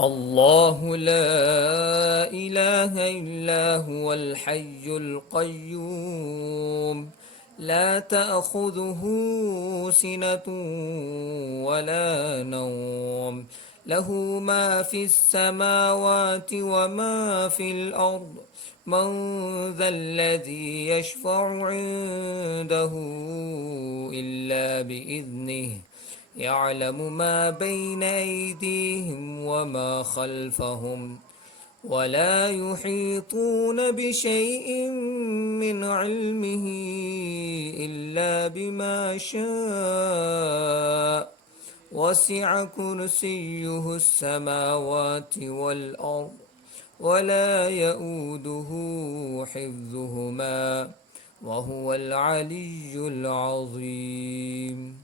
الله لا إله إلا هو الحي القيوم لا تأخذه سنة ولا نوم له ما في السماوات وما في الأرض من ذا الذي يشفع عنده إلا بإذنه يعلم ما بين أيديهم وما خلفهم ولا يحيطون بشيء من علمه إلا بما شاء وسع كرسيه السماوات والأرض ولا يؤوده حفظهما وهو العلي العظيم.